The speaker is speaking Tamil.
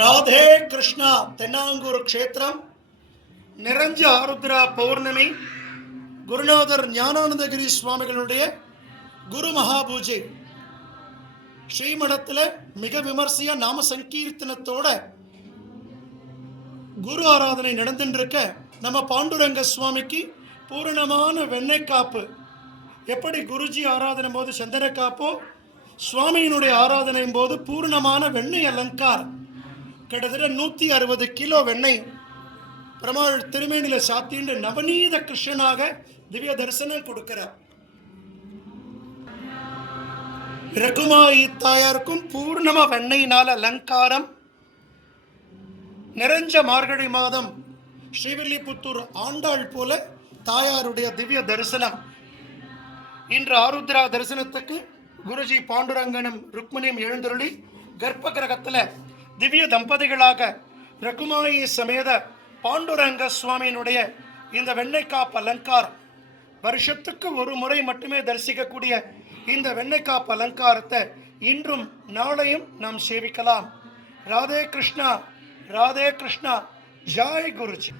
ராதே கிருஷ்ணா. தென்னாங்கூர் க்ஷேத்திரம், நிரஞ்ச ஆருத்ரா பௌர்ணமி, குருநாதர் ஞானானந்தகிரி சுவாமிகளுடைய குரு மகாபூஜை. ஸ்ரீமடத்தில் மிக விமர்சையா நாம சங்கீர்த்தனத்தோட குரு ஆராதனை நடந்துருக்க நம்ம பாண்டுரங்க சுவாமிக்கு பூரணமான வெண்ணெய் காப்பு. எப்படி குருஜி ஆராதனை போது சந்தன காப்போ, சுவாமியினுடைய ஆராதனையும் போது பூர்ணமான வெண்ணெய் அலங்காரம். கிட்டத்தட்ட 160 கிலோ வெண்ணெய் பெருமாள் திருமேனில சாத்திண்டு நவநீத கிருஷ்ணனாக திவ்ய தரிசனம் கொடுக்கிறார். ரகுமாயி தாயாருக்கும் பூர்ணமா வெண்ணெயினால் அலங்காரம். நிறைஞ்ச மார்கழி மாதம் ஸ்ரீவில்லிபுத்தூர் ஆண்டாள் போல தாயாருடைய திவ்ய தரிசனம். இன்று ஆருத்ரா தரிசனத்துக்கு குருஜி பாண்டுரங்கனும் ருக்மணியும் எழுந்தருளி கர்ப்ப கிரகத்தில் திவ்ய தம்பதிகளாக ரகுமாயி சமேத பாண்டுரங்க சுவாமியினுடைய இந்த வெண்ணெய்க்காப்பு அலங்காரம் வருஷத்துக்கு ஒரு முறை மட்டுமே தரிசிக்கக்கூடிய இந்த வெண்ணெய்க்காப்பு அலங்காரத்தை இன்றும் நாளையும் நாம் சேவிக்கலாம். ராதே கிருஷ்ணா, ராதே கிருஷ்ணா. ஜாய் குருஜி.